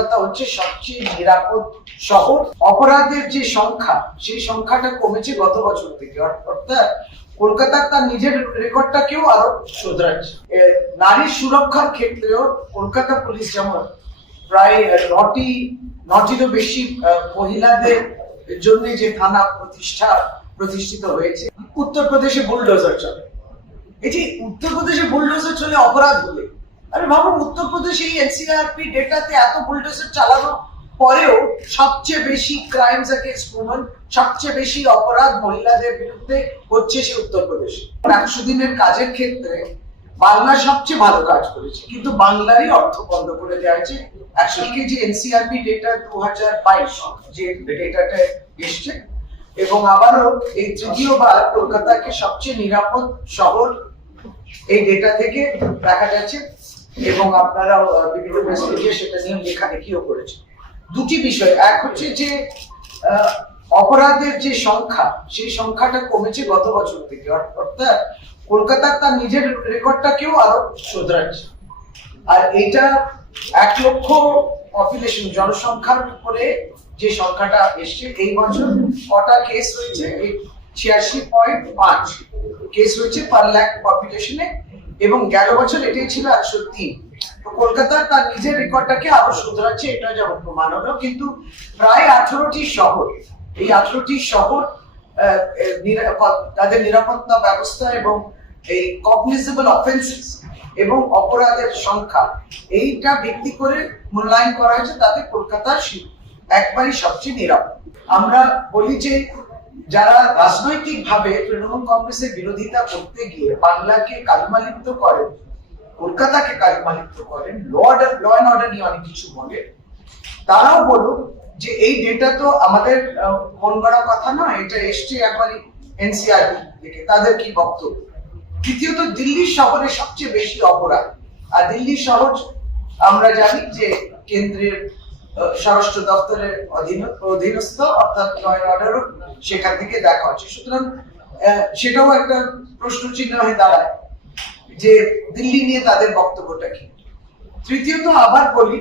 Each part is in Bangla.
কলকাতা হচ্ছে সবচেয়ে নিরাপদ শহর। অপরাধের যে সংখ্যা, সেই সংখ্যাটা কমেছে গত বছর থেকে। অর্থাৎ কলকাতা তার নিজের রেকর্ডটাকেও আরও শোধরাচ্ছে। নারী সুরক্ষার ক্ষেত্রেও কলকাতা পুলিশ যেমন প্রায় নটি, নটিরও বেশি মহিলাদের জন্য যে থানা প্রতিষ্ঠা, প্রতিষ্ঠিত হয়েছে। উত্তরপ্রদেশে বুলডোজার চলে। এই যে উত্তরপ্রদেশে বুলডোজার চলে অপরাধ হলে আরে ভাবুন উত্তরপ্রদেশে এই এনসিআরপি ডেটাতে এত বুলডোজার চালানো পরেও সবচেয়ে বেশি ক্রাইমস এগেন্স্ট উমেন সবচেয়ে বেশি অপরাধ মহিলাদের বিরুদ্ধে হচ্ছে সে উত্তরপ্রদেশে। একশো দিনের কাজের ক্ষেত্রে বাংলা সবচেয়ে ভালো কাজ করেছে, কিন্তু বাংলারই অর্থ বন্ধ করে দেওয়া হয়েছে। অ্যাকচুয়ালি যে এনসিআরপি ডেটা দু হাজার বাইশ যে ডেটাটা এসছে, এবং আবারও এই তৃতীয়বার কলকাতাকে সবচেয়ে নিরাপদ শহর এই ডেটা থেকে দেখা যাচ্ছে। এবং আপনারা বিভিন্ন প্রেস সেটা নিয়ে লেখালেখিও করেছে দুটি বিষয়, এক হচ্ছে যে অপরাধের যে সংখ্যা, সেই সংখ্যাটা কমেছে গত বছর থেকে। অর- অর্থাৎ কলকাতা তার নিজের রেকর্ডটাকেও আরও শোধরাচ্ছে। আর এটা এক লক্ষ পপুলেশন জনসংখ্যার উপরে যে সংখ্যাটা এসছে, এই বছর কটা কেস হয়েছে? ছিয়াশি পয়েন্ট পাঁচ। কেস হয়েছে পার লাখ পপুলেশনে এবং গেল বছর এটাই ছিল একশো তিন। তো কলকাতা তার নিজের রেকর্ডটাকে আরও শুধরাচ্ছে, এটা যেমন প্রমাণ হলো কিন্তু প্রায় আঠারোটি শহর, এই আঠারোটি শহর তাদের নিরাপত্তা ব্যবস্থা এবং এই কগনিজেবল অফেন্সেস এবং অপরাধের সংখ্যা, এইটা ভিত্তি করে মূল্যায়ন করা হয়েছে, তাতে কলকাতা একবারই সবচেয়ে নিরাপদ। আমরা বলি যে যারা রাজনৈতিক ভাবে তৃণমূল কংগ্রেসের বিরোধিতা করতে গিয়ে বাংলাকে কালিমালিপ্ত করেন, কলকাতাকে কালিমালিপ্ত করেন ল ল অ্যান্ড অর্ডার নিয়ে অনেক কিছু বলে তারাও বলুন যে এই ডেটা তো আমাদের মন গড়া কথা নয়, এটা এসছে একবারই এনসিআরবি থেকে তাদের কি বক্তব্য? তৃতীয়ত দিল্লি শহরে সবচেয়ে বেশি অপরাধ, আর দিল্লি শহর আমরা জানি যে কেন্দ্রের স্বরাষ্ট্র দপ্তরের অধীন অধীনস্থ, অর্থাৎ সেখান থেকে দেখা হচ্ছে। সুতরাং সেটাও একটা প্রশ্ন চিহ্ন হয়ে দাঁড়ায় যে দিল্লি নিয়ে তাদের বক্তব্যটা কি। তৃতীয়ত আবার বলি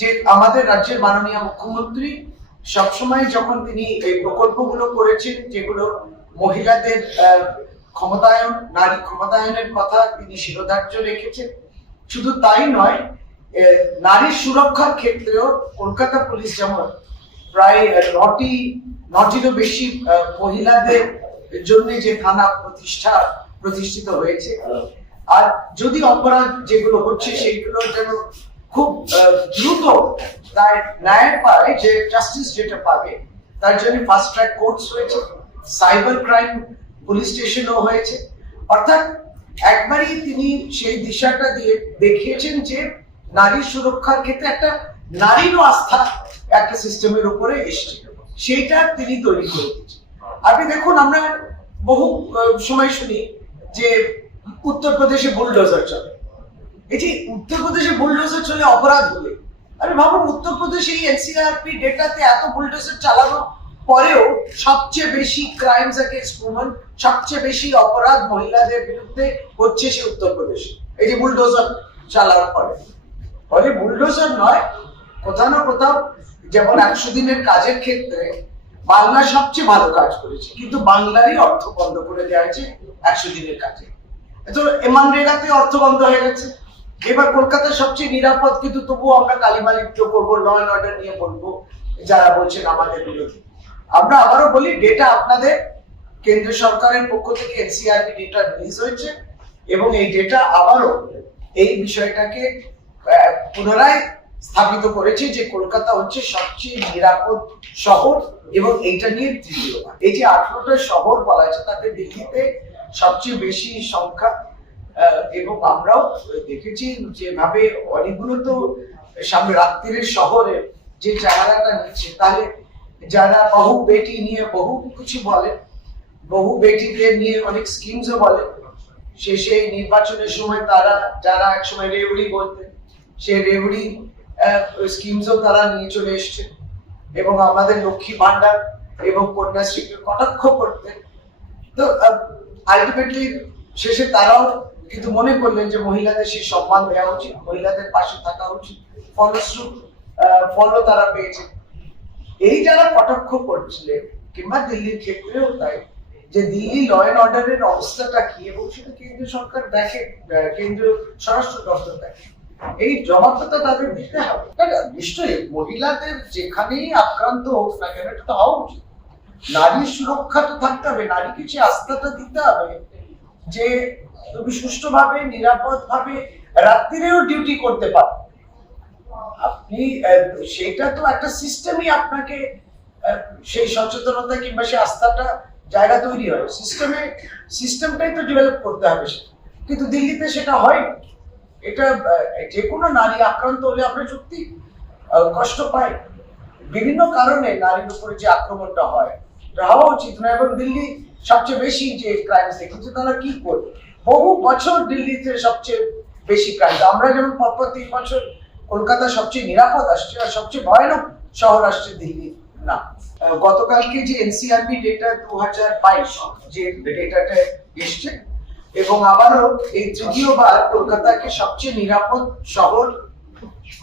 যে আমাদের রাজ্যের মাননীয় মুখ্যমন্ত্রী সবসময় যখন তিনি এই প্রকল্পগুলো করেছেন, যেগুলো মহিলাদের ক্ষমতায়ন, নারী ক্ষমতায়নের কথা তিনি শিরোধার্য রেখেছেন, শুধু তাই নয় নারী সুরক্ষার ক্ষেত্রেও কলকাতা পুলিশ যেমন প্রায় নটি, নটিরও বেশি মহিলাদের জন্য যে থানা প্রতিষ্ঠা, প্রতিষ্ঠিত হয়েছে। আর যদি অপরাধ যেগুলো হচ্ছে সেইগুলো যেন খুব দ্রুত তার ন্যায় পায়, যে জাস্টিস যেটা পাবে, তার জন্য ফাস্ট ট্র্যাক কোর্টস হয়েছে সাইবার ক্রাইম পুলিশ স্টেশনও হয়েছে। অর্থাৎ একবারই তিনি সেই দিশাটা দিয়ে দেখিয়েছেন যে নারী সুরক্ষার ক্ষেত্রে একটা নারীরও আস্থা একটা সিস্টেমের উপরে এসছে। সেইটা তিনি তৈরি করে দিয়েছেন। আপনি দেখুন, আমরা বহু সময় শুনি যে উত্তরপ্রদেশে বুলডোজার চলে। এই যে উত্তরপ্রদেশে বুলডোজার চলে অপরাধ হলে আরে ভাবুন, উত্তরপ্রদেশে এই এনসিআরপি ডেটাতে এত বুলডোজার চালানো পরেও সবচেয়ে বেশি ক্রাইমস এগেন্স্ট উমেন সবচেয়ে বেশি অপরাধ মহিলাদের বিরুদ্ধে হচ্ছে সে উত্তরপ্রদেশে। এই যে বুলডোজার চালার পরে। ফলে বুলডোজার নয়, কোথাও না কোথাও যেমন একশো দিনের কাজের ক্ষেত্রে বাংলা সবচেয়ে ভালো কাজ করেছে, কিন্তু বাংলারই অর্থ বন্ধ করে দেওয়া হয়েছে একশো দিনের কাজে। তো এমানরেগাতে অর্থ বন্ধ হয়ে গেছে। এবার কলকাতার সবচেয়ে নিরাপদ, কিন্তু তবুও আমরা কালিমালিপ্ত করব ল অ্যান্ড অর্ডার নিয়ে বলব, যারা বলছেন আমাদের বিরোধী। আমরা আবারও বলি ডেটা আপনাদের কেন্দ্র সরকারের পক্ষ থেকে এনসিআরবি ডেটা রিলিজ হয়েছে, এবং এই ডেটা আবারও এই বিষয়টাকে পুনরায় স্থাপিত করেছে যে কলকাতা হচ্ছে সবচেয়ে নিরাপদ শহর এবং এইটা নিয়ে তৃতীয়বার এই যে আঠারোটা শহর বলা হয়েছে, তাতে দিল্লিতে সবচেয়ে বেশি সংখ্যা এবং আমরাও দেখেছি যেভাবে অনেকগুলো তো সামনে রাত্রির শহরে যে চেহারাটা নিচ্ছে, তাহলে যারা বহু বেটি নিয়ে বহু কিছু বলে, বহু বেটিদের নিয়ে অনেক স্কিমসও বলে, সে সেই নির্বাচনের সময় তারা, যারা একসময় রেউড়ি বলতেন সেই রেউড়ি স্কিমসও তারা নিয়ে চলে এসছে। এবং আমাদের লক্ষ্মী ভান্ডার এবং কন্যাশ্রীকে কটাক্ষ করতেন। তো আলটিমেটলি শেষে তারাও কিন্তু মনে করলেন যে মহিলাদের সেই সম্মান দেওয়া উচিত, মহিলাদের পাশে থাকা উচিত। ফলস্বরূপ ফলও তারা পেয়েছে। এই যারা কটাক্ষ করছিলেন কিংবা দিল্লির ক্ষেত্রেও তাই, যে দিল্লি ল অ্যান্ড অর্ডারের অবস্থাটা কি, এবং সেটা কেন্দ্রীয় সরকার দেখে কেন্দ্রীয় স্বরাষ্ট্র দপ্তর দেখে। এই তো তাদের দিতে হবে। নিশ্চয়ই মহিলাদের যেখানেই আক্রান্ত হোক না কেন, এটা তো হওয়া উচিত। নারীর সুরক্ষা তো থাকতে হবে, নারীকে সে আস্থাটা দিতে হবে, যে তুমি সুষ্ঠুভাবে নিরাপদ ভাবে রাত্রিরেও ডিউটি করতে পারো। আপনি সেটা তো একটা সিস্টেমই আপনাকে সেই সচেতনতা কিংবা সেই আস্থাটা জায়গা তৈরি হয় সিস্টেমে সিস্টেমটাই তো ডেভেলপ করতে হবে কিন্তু দিল্লিতে সেটা হয় এটা যে কোনো নারী আক্রান্ত হলে আমরা সত্যি কষ্ট পাই। বিভিন্ন কারণে নারীর উপরে যে আক্রমণটা হয়, এটা হওয়া উচিত না এবং দিল্লি সবচেয়ে বেশি যে ক্রাইম দেখেছে, তারা কি করবে বহু বছর দিল্লিতে সবচেয়ে বেশি ক্রাইম আমরা যেমন পরপর তিন বছর কলকাতা সবচেয়ে নিরাপদ আসছে, আর সবচেয়ে ভয়ানক শহর আসছে দিল্লি না। গতকালকে যে এনসিআরবি ডেটা দু হাজার বাইশ, যে ডেটাটা এসছে এবং আবারও এই তৃতীয়বার কলকাতাকে সবচেয়ে নিরাপদ শহর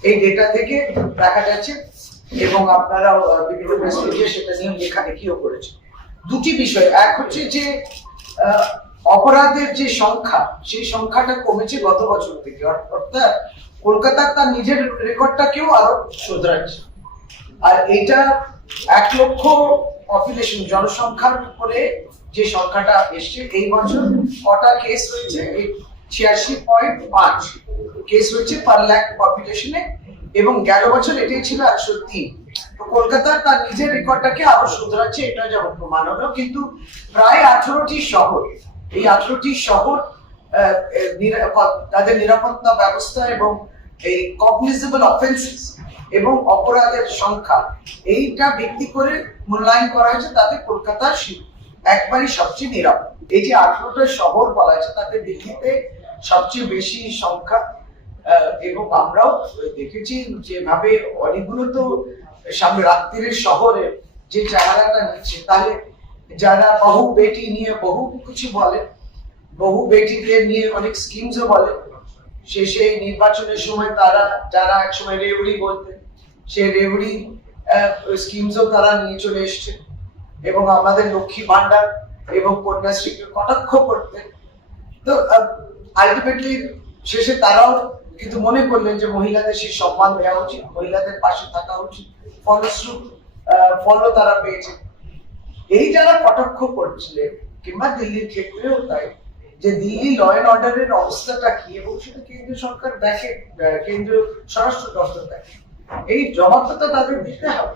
এই ডেটা থেকে দেখা যাচ্ছে এবং আপনারাও বিভিন্ন সেটা নিয়ে লেখালেখিও করেছে দুটি বিষয়, এক হচ্ছে যে অপরাধের যে সংখ্যা, সেই সংখ্যাটা কমেছে গত বছর থেকে। অর্থাৎ কলকাতার তার নিজের রেকর্ডটাকেও আরও শোধরাচ্ছে। আর এটা এক লক্ষ পপুলেশন জনসংখ্যার উপরে যে সংখ্যাটা এসছে এই বছর কটা কেস এই ছিয়াশি পয়েন্ট পাঁচ কেস রয়েছে পার লাখ পপুলেশনে এবং গেল বছর এটাই ছিল একশো তিন। তো কলকাতা তার নিজের রেকর্ডটাকে আরও শুধরাচ্ছে, এটা যেমন প্রমাণ হলো, কিন্তু প্রায় আঠারোটি শহর, এই আঠারোটি শহর তাদের নিরাপত্তা ব্যবস্থা এবং এই কগনিজেবল অফেন্সেস এবং অপরাধের সংখ্যা, এইটা ভিত্তি করে মূল্যায়ন করা হয়েছে তাতে কলকাতা শি- একবারই সবচেয়ে নিরাপদ। এই যে আঠারোটা শহর বলা হয়েছে তাতে দিল্লিতে সবচেয়ে বেশি সংখ্যা এবং আমরাও দেখেছি যেভাবে অনেকগুলো তো সামনে রাত্রির শহরে যে চেহারাটা নিচ্ছে তাহলে যারা বহু বেটি নিয়ে বহু কিছু বলে, বহু বেটিদের নিয়ে অনেক স্কিমসও বলে, সে সেই নির্বাচনের সময় তারা, যারা একসময় রেউড়ি বলতেন সেই রেউড়ি স্কিমসও তারা নিয়ে চলে এসছে এবং আমাদের লক্ষ্মী ভান্ডার এবং কন্যাশ্রীকে কটাক্ষ করতেন। তো আলটিমেটলি শেষে তারাও কিন্তু মনে করলেন যে মহিলাদের সেই সম্মান দেওয়া উচিত মহিলাদের পাশে থাকা উচিত। ফলস্বরূপ আহ, ফলও তারা পেয়েছে। এই যারা কটাক্ষ করছিলেন কিংবা দিল্লির ক্ষেত্রেও তাই যে দিল্লি ল অ্যান্ড অর্ডারের অবস্থাটা কি এবং সেটা কেন্দ্রীয় সরকার দেখে কেন্দ্রীয় স্বরাষ্ট্র দপ্তর দেখে এই জবাবটা তাদের দিতে হবে।